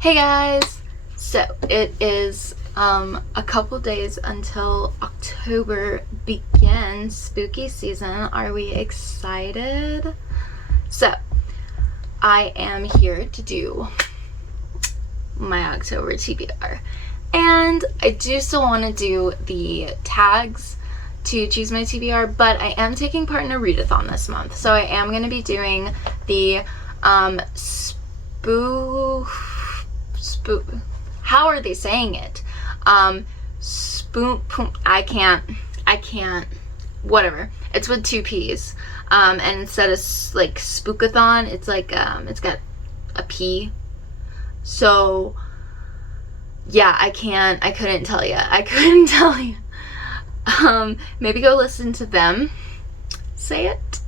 Hey guys! So it is a couple days until October begins, spooky season. Are we excited? So I am here to do my October TBR, and I do still want to do the tags to choose my TBR, but I am taking part in a readathon this month, so I am going to be doing the how are they saying it? I can't, whatever. It's with two P's. And instead of like Spookathon, it's like, it's got a P. So, yeah, I couldn't tell you. Maybe go listen to them say it.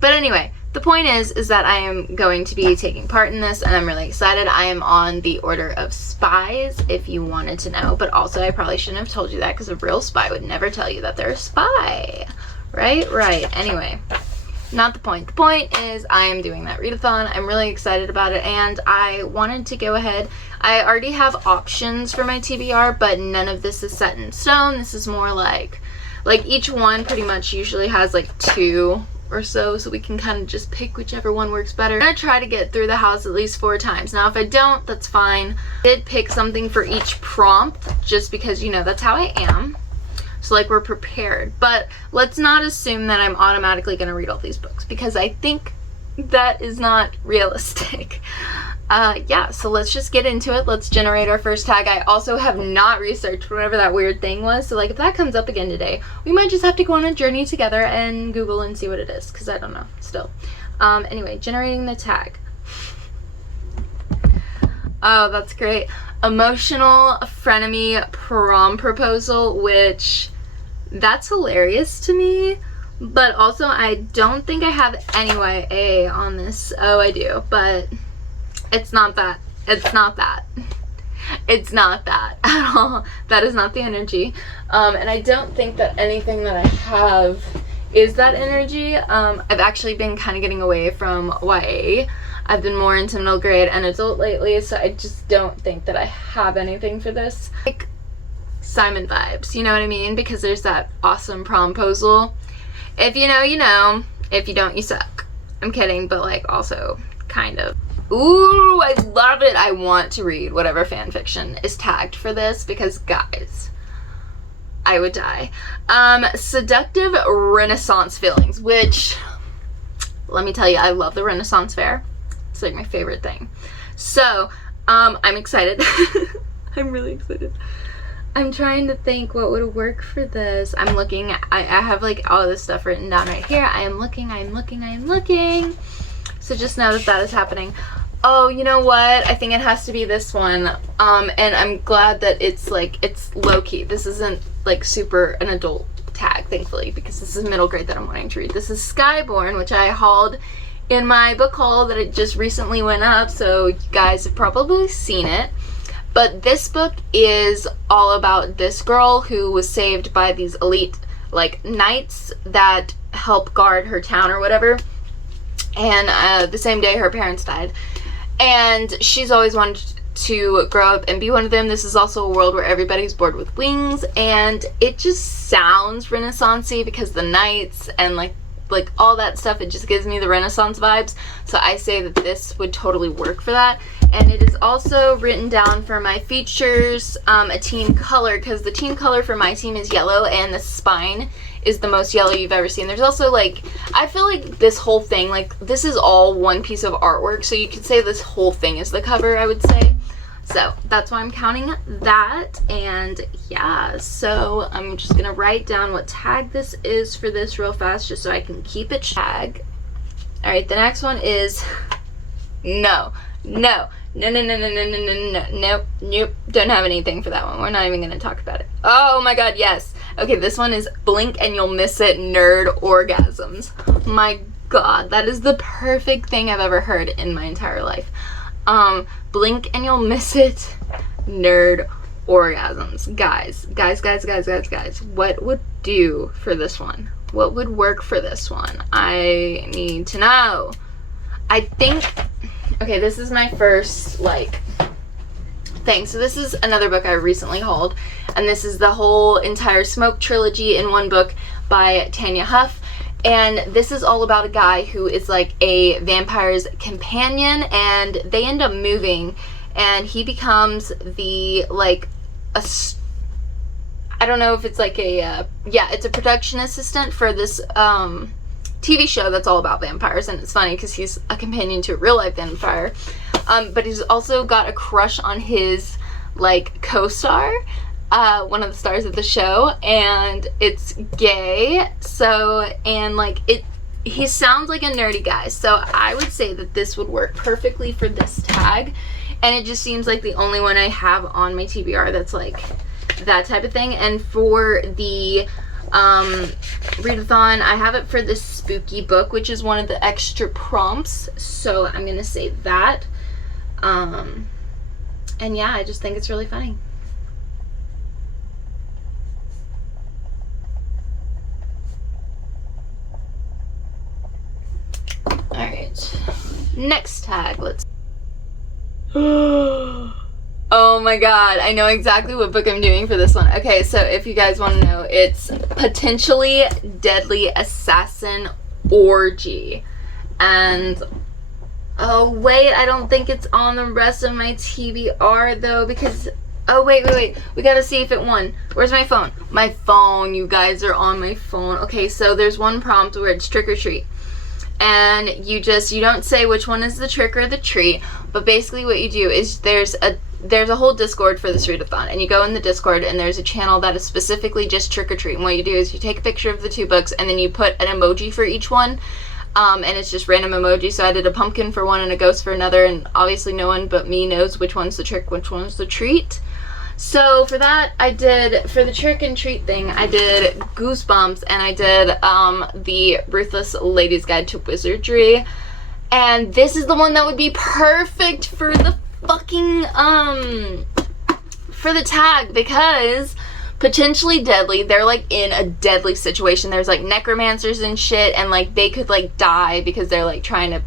But anyway, the point is that I am going to be taking part in this, and I'm really excited. I am on the Order of Spies, if you wanted to know, but also I probably shouldn't have told you that, because a real spy would never tell you that they're a spy. Right. Anyway, not the point. The point is I am doing that readathon. I'm really excited about it, and I wanted to go ahead. I already have options for my TBR, but none of this is set in stone. This is more like each one pretty much usually has like two or so we can kind of just pick whichever one works better. I'm gonna try to get through the house at least 4 times. Now if I don't, that's fine. I did pick something for each prompt just because, you know, that's how I am. So like, we're prepared. But let's not assume that I'm automatically gonna read all these books, because I think that is not realistic. Yeah, so let's just get into it. Let's generate our first tag. I also have not researched whatever that weird thing was, so like if that comes up again today, we might just have to go on a journey together and Google and see what it is, because I don't know still. Anyway, generating the tag. Oh, that's great. Emotional frenemy prom proposal, which that's hilarious to me, but also I don't think I have any YA on this. Oh, I do, but it's not that. It's not that at all. That is not the energy. And I don't think that anything that I have is that energy. I've actually been kind of getting away from YA. I've been more into middle grade and adult lately, so I just don't think that I have anything for this. Like Simon vibes, you know what I mean? Because there's that awesome promposal. If you know, you know. If you don't, you suck. I'm kidding, but like also kind of. Ooh, I love it. I want to read whatever fan fiction is tagged for this, because guys, I would die. Seductive Renaissance feelings, which, let me tell you, I love the Renaissance fair. It's like my favorite thing. So, I'm excited. I'm really excited. I'm trying to think what would work for this. I'm looking, I have like all this stuff written down right here. I am looking. So just know that is happening. Oh, you know what? I think it has to be this one. And I'm glad that it's like, it's low-key. This isn't like super an adult tag, thankfully, because this is middle grade that I'm wanting to read. This is Skyborn, which I hauled in my book haul that it just recently went up, so you guys have probably seen it. But this book is all about this girl who was saved by these elite like knights that help guard her town or whatever. And the same day her parents died, and she's always wanted to grow up and be one of them. This is also a world where everybody's born with wings, and it just sounds Renaissance-y because the knights and like all that stuff, it just gives me the Renaissance vibes. So I say that this would totally work for that. And it is also written down for my features, a team color, because the team color for my team is yellow, and the spine is the most yellow you've ever seen. There's also like, I feel like this whole thing, like this is all one piece of artwork, so you could say this whole thing is the cover, I would say. So that's why I'm counting that. And yeah, so I'm just gonna write down what tag this is for this real fast, just so I can keep it tag. All right, the next one is nope, don't have anything for that one. We're not even gonna talk about it. Oh my god, yes. Okay, this one is blink and you'll miss it, nerd orgasms. My god, that is the perfect thing I've ever heard in my entire life. Blink and you'll miss it, nerd orgasms. Guys, what would do for this one? What would work for this one? I need to know. I think, okay, this is my first, like, thing. So this is another book I recently hauled, and this is the whole entire Smoke trilogy in one book by Tanya Huff. And this is all about a guy who is like a vampire's companion, and they end up moving, and he becomes the, like, I don't know if it's like a, yeah, it's a production assistant for this TV show that's all about vampires. And it's funny because he's a companion to a real life vampire, but he's also got a crush on his, like, co-star, one of the stars of the show, and it's gay. So, and like, he sounds like a nerdy guy, so I would say that this would work perfectly for this tag. And it just seems like the only one I have on my TBR that's like that type of thing. And for the readathon, I have it for this spooky book, which is one of the extra prompts, so I'm gonna say that. And yeah, I just think it's really funny. Alright, next tag, let's... Oh my god, I know exactly what book I'm doing for this one. Okay, so if you guys want to know, it's Potentially Deadly Assassin Orgy. And, oh wait, I don't think it's on the rest of my TBR though, because, oh wait, we gotta see if it won. Where's my phone? My phone, you guys are on my phone. Okay, so there's one prompt where it's trick or treat. And you don't say which one is the trick or the treat, but basically what you do is there's a whole Discord for this readathon, and you go in the Discord and there's a channel that is specifically just trick or treat. And what you do is you take a picture of the two books and then you put an emoji for each one, and it's just random emoji. So I did a pumpkin for one and a ghost for another, and obviously no one but me knows which one's the trick, which one's the treat. So for that, I did, for the trick and treat thing, I did Goosebumps, and I did the Ruthless Lady's Guide to Wizardry. And this is the one that would be perfect for the fucking, for the tag, because Potentially Deadly, they're like in a deadly situation. There's like necromancers and shit, and like they could like die because they're like trying to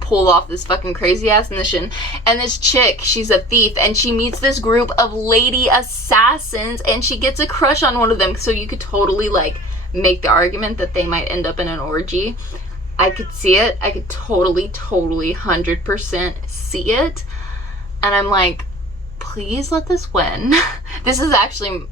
pull off this fucking crazy ass mission. And this chick, she's a thief, and she meets this group of lady assassins, and she gets a crush on one of them. So you could totally like make the argument that they might end up in an orgy. I could see it. I could totally 100% see it. And I'm like, please let this win. This is actually,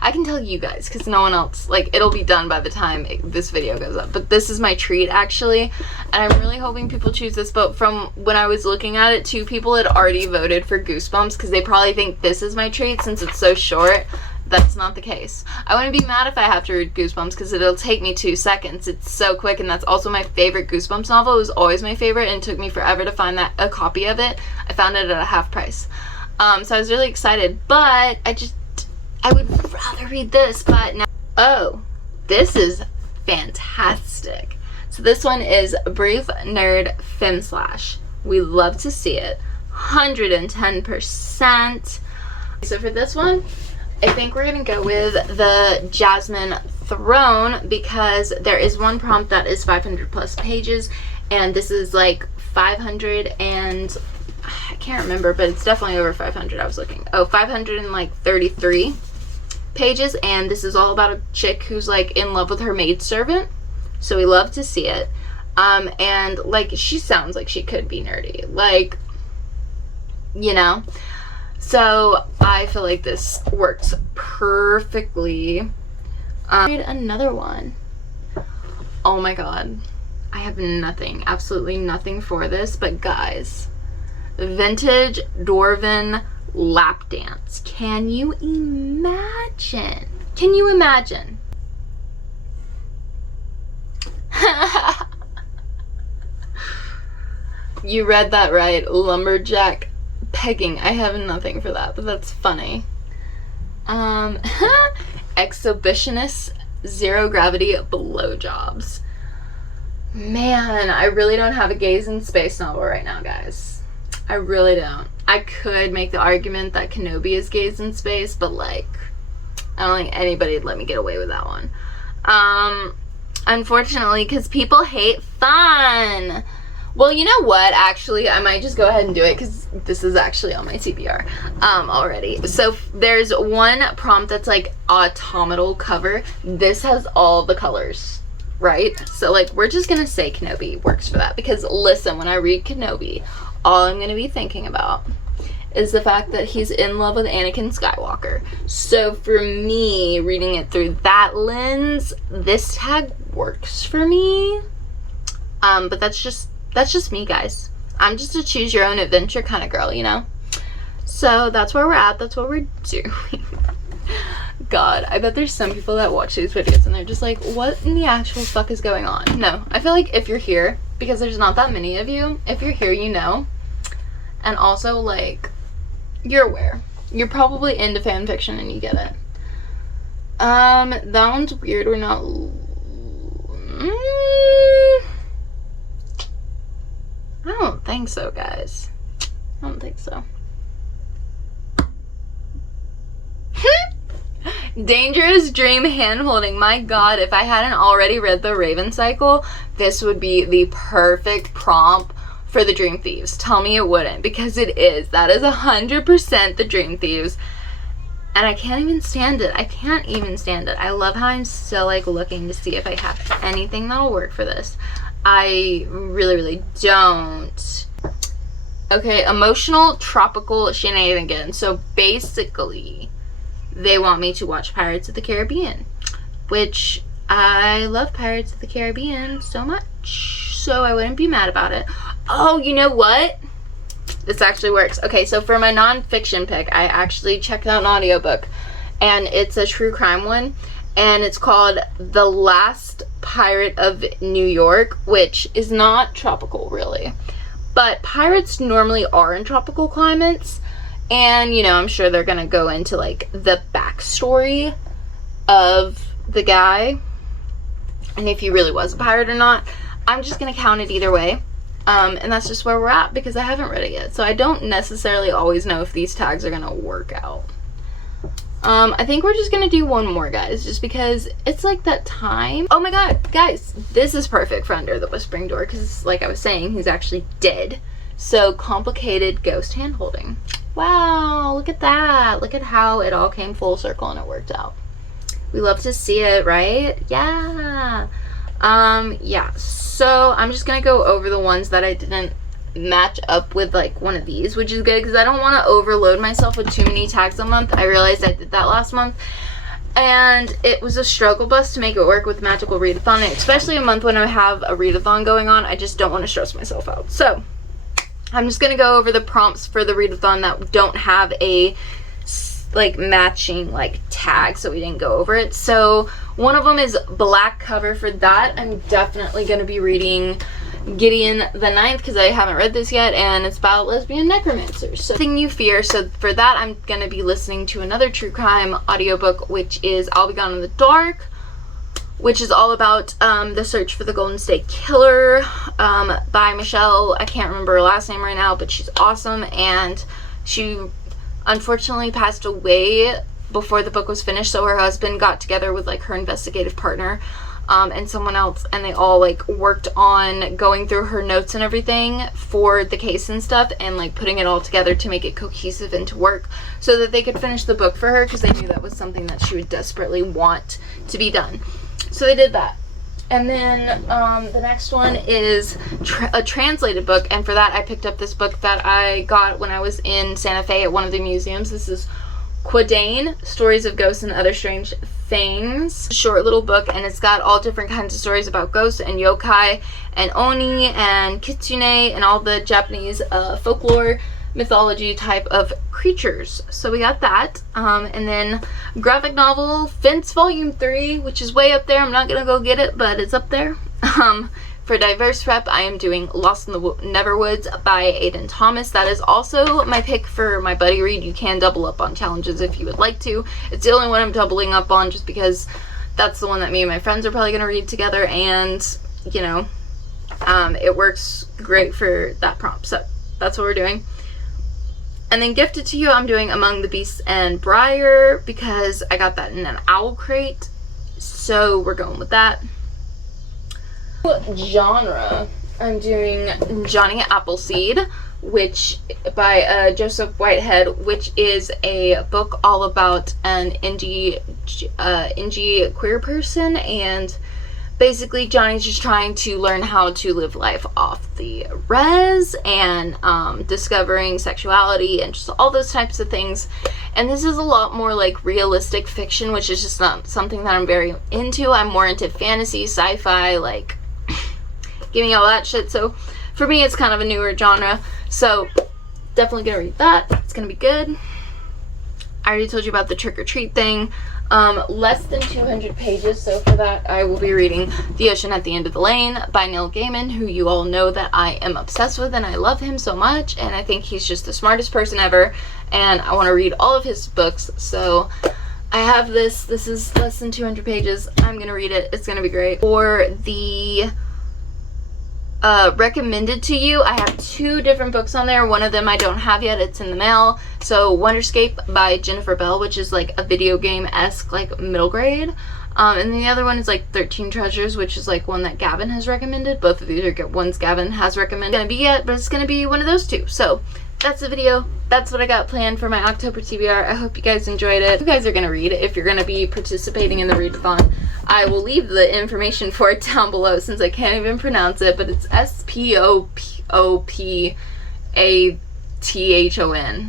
I can tell you guys because no one else, like, it'll be done by the time this video goes up, but this is my treat actually, and I'm really hoping people choose this. But from when I was looking at it, 2 people had already voted for Goosebumps because they probably think this is my treat since it's so short. That's not the case. I wouldn't be mad if I have to read Goosebumps because it'll take me 2 seconds. It's so quick, and that's also my favorite Goosebumps novel. It was always my favorite, and it took me forever to find a copy of it. I found it at a half price. So I was really excited, but I would rather read this, but now, oh, this is fantastic. So this one is Brave Nerd Femslash. We love to see it. 110%. So for this one, I think we're gonna go with the Jasmine Throne because there is one prompt that is 500 plus pages, and this is like 500 and I can't remember, but it's definitely over 500. I was looking. Oh, 533 pages, and this is all about a chick who's like in love with her maidservant. So we love to see it. And like she sounds like she could be nerdy, like, you know. So I feel like this works perfectly. Read another one. Oh my god, I have nothing, absolutely nothing for this, but guys, Vintage Dwarven Lap Dance. Can you imagine? Can you imagine? You read that right. Lumberjack pegging. I have nothing for that, but that's funny. Exhibitionist zero gravity blowjobs. Man, I really don't have a gaze in space novel right now, guys. I really don't. I could make the argument that Kenobi is gays in space, but like, I don't think anybody would let me get away with that one. Unfortunately, because people hate fun. Well, you know what? Actually, I might just go ahead and do it because this is actually on my TBR already. So there's one prompt that's like autumnal cover. This has all the colors, right? So like we're just gonna say Kenobi works for that because listen, when I read Kenobi, all I'm gonna be thinking about is the fact that he's in love with Anakin Skywalker. So for me, reading it through that lens, this tag works for me. But that's just me, guys. I'm just a choose your own adventure kind of girl, you know? So that's where we're at. That's what we're doing. God, I bet there's some people that watch these videos and they're just like, what in the actual fuck is going on? No, I feel like if you're here, because there's not that many of you, if you're here, you know. And also, like, you're aware. You're probably into fan fiction and you get it. That one's weird. We're not... I don't think so, guys. I don't think so. Dangerous Dream Handholding. My god, if I hadn't already read the Raven Cycle, this would be the perfect prompt for the Dream Thieves. Tell me it wouldn't, because it is. That is 100% the Dream Thieves. And I can't even stand it. I can't even stand it. I love how I'm still like looking to see if I have anything that'll work for this. I really don't. Okay, emotional tropical shenanigans. So basically, they want me to watch Pirates of the Caribbean, which I love Pirates of the Caribbean so much, so I wouldn't be mad about it. Oh, you know what? This actually works. Okay, so for my nonfiction pick, I actually checked out an audiobook, and it's a true crime one, and it's called The Last Pirate of New York, which is not tropical, really. But pirates normally are in tropical climates, and, you know, I'm sure they're gonna go into, like, the backstory of the guy, and if he really was a pirate or not. I'm just gonna count it either way. And that's just where we're at, because I haven't read it yet. So I don't necessarily always know if these tags are gonna work out. I think we're just gonna do one more, guys, just because it's like that time. Oh my god, guys, this is perfect for Under the Whispering Door, because like I was saying, he's actually dead. So complicated ghost hand-holding. Wow, look at that. Look at how it all came full circle and it worked out. We love to see it, right? Yeah. Yeah, so I'm just gonna go over the ones that I didn't match up with, like, one of these, which is good because I don't want to overload myself with too many tags a month. I realized I did that last month, and it was a struggle bus to make it work with Magical Readathon, and especially a month when I have a readathon going on. I just don't want to stress myself out. So I'm just gonna go over the prompts for the readathon that don't have a like matching like tag, so we didn't go over it. So one of them is black cover. For that, I'm definitely going to be reading Gideon the Ninth, because I haven't read this yet, and it's about lesbian necromancers. So Thing You Fear. So for that, I'm going to be listening to another true crime audiobook, which is I'll Be Gone in the Dark, which is all about the search for the Golden State Killer, by Michelle. I can't remember her last name right now, but she's awesome, and she unfortunately passed away before the book was finished. So her husband got together with like her investigative partner and someone else, and they all like worked on going through her notes and everything for the case and stuff, and like putting it all together to make it cohesive and to work so that they could finish the book for her, because they knew that was something that she would desperately want to be done. So they did that. And then the next one is a translated book, and for that I picked up this book that I got when I was in Santa Fe at one of the museums. This is Quidean, Stories of Ghosts and Other Strange Things. Short little book, and it's got all different kinds of stories about ghosts and yokai and oni and kitsune and all the Japanese folklore mythology type of creatures. So we got that, and then graphic novel Fence Volume 3, which is way up there. I'm not gonna go get it, but it's up there. For diverse rep, I am doing Lost in the Neverwoods by Aiden Thomas. That is also my pick for my buddy read. You can double up on challenges if you would like to. It's the only one I'm doubling up on, just because that's the one that me and my friends are probably gonna read together, and you know, it works great for that prompt. So that's what we're doing. And then Gifted to You, I'm doing Among the Beasts and Briar, because I got that in an owl crate. So we're going with that. Genre. I'm doing Johnny Appleseed, which by Joseph Whitehead, which is a book all about an indie queer person, and basically Johnny's just trying to learn how to live life off the res and discovering sexuality and just all those types of things. And this is a lot more like realistic fiction, which is just not something that I'm very into. I'm more into fantasy, sci-fi, like giving all that shit. So for me, it's kind of a newer genre. So definitely gonna read that. It's gonna be good. I already told you about the trick or treat thing. Less than 200 pages, so for that I will be reading The Ocean at the End of the Lane by Neil Gaiman, who you all know that I am obsessed with and I love him so much, and I think he's just the smartest person ever, and I want to read all of his books. So I have this is less than 200 pages. I'm gonna read it. It's gonna be great. For the recommended to you, I have 2 different books on there. One of them I don't have yet, it's in the mail. So Wonderscape by Jennifer Bell, which is like a video game-esque, like middle grade, and the other one is like 13 Treasures, which is like one that Gavin has recommended. Both of these are ones Gavin has recommended. Gonna be yet, but it's gonna be one of those 2. So that's the video. That's what I got planned for my October TBR. I hope you guys enjoyed it. You guys are gonna read it if you're gonna be participating in the readathon. I will leave the information for it down below since I can't even pronounce it, but it's Spoopathon.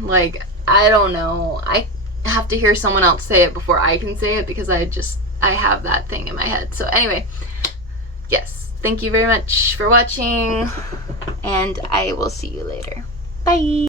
Like, I don't know. I have to hear someone else say it before I can say it because I have that thing in my head. So anyway, yes, thank you very much for watching, and I will see you later. Bye!